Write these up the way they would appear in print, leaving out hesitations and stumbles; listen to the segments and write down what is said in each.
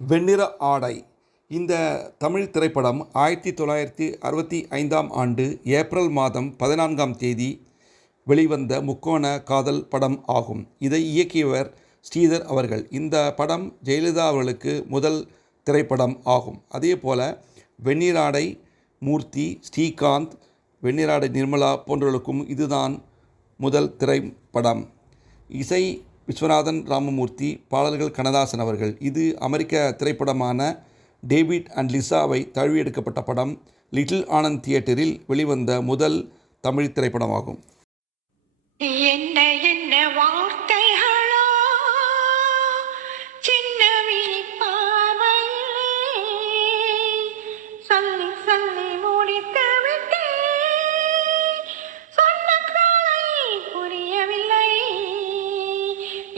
வெண்ணிற ஆடை. இந்த தமிழ் திரைப்படம் 1965ஆம் ஆண்டு ஏப்ரல் மாதம் 14ஆம் தேதி வெளிவந்த முக்கோண காதல் படம் ஆகும். இதை இயக்கியவர் ஸ்ரீதர் அவர்கள். இந்த படம் ஜெயலலிதா அவர்களுக்கு முதல் திரைப்படம் ஆகும். அதே போல் வெண்ணிறாடை மூர்த்தி, ஸ்ரீகாந்த், வெண்ணிறாடை நிர்மலா போன்றவர்களுக்கும் இதுதான் முதல் திரைப்படம். இசை விஸ்வநாதன் ராமமூர்த்தி, பாடல்கள் கண்ணதாசன் அவர்கள். இது அமெரிக்க திரைப்படமான டேவிட் அண்ட் லிசாவை தழுவி எடுக்கப்பட்ட படம். லிட்டில் ஆனந்த் தியேட்டரில் வெளிவந்த முதல் தமிழ் திரைப்படமாகும். என்ன என்ன வார்த்தைகளோ சின்னவி பார்வையிலே சொல்லி சொல்லி முடித்து விட்டே சொன்ன கதை புரியவில்லை.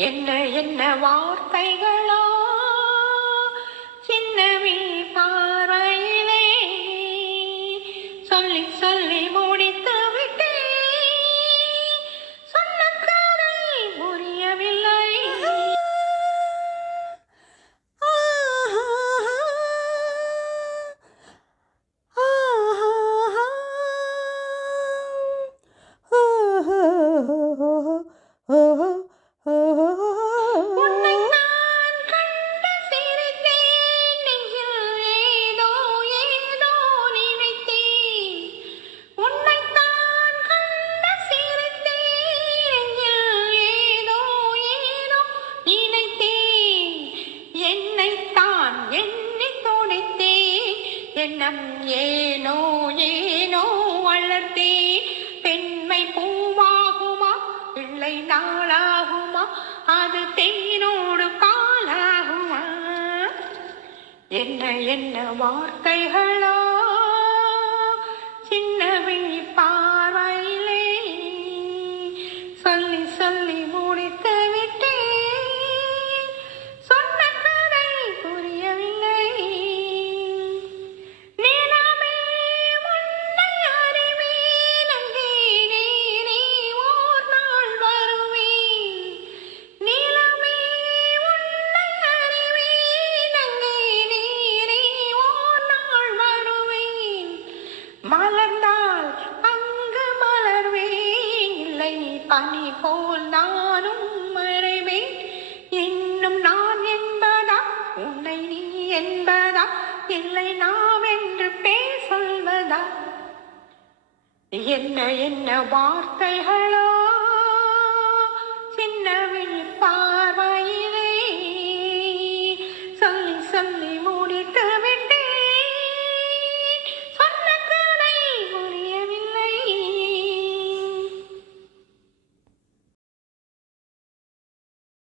என்ன என்ன வார்த்தைகளோ சின்னவி பார்வையிலே சொல்லி சொல்லி முடித்து விட்டே சொன்ன கதை புரியவில்லை. உன்னை நான் கண்டு சிரித்தேன், நெஞ்சில் ஏதோ ஏதோ நினைத்தேன். உன்னை நான் கண்டு சிரித்தேன், நெஞ்சில் ஏதோ ஏதோ நினைத்தேன். என்னைத்தான் எண்ணி துடைத்தேன், எண்ணம் ஏனோ ஏனோ வளர்த்தேன். பெண்மை பூவாகுமா இல்லை நாளாகுமா, அது தேனோடு பாலாகுமா? என்ன என்ன வார்த்தைகளோ சின்னவி பார்வையிலே சொல்லி சொல்லி முடித்து விட்டேன் சொன்ன கதை புரியவில்லை. நிலமே உன்னை அறிவேன், அங்கே நீ ஓர் நாள் வருவேன். நிலமே உன்னை அறிவேன், அங்கே நீ ஓர் நாள் வருவேன். மலர்ந்தால் அங்கு மலர்வேன், இல்லை பனி போல் நானும் மறைவேன். இன்னும் நான் என்பதா உன்னை நீ என்பதா, இல்லை நாம் என்று பேர் சொல்வதா? என்ன என்ன வார்த்தைகளோ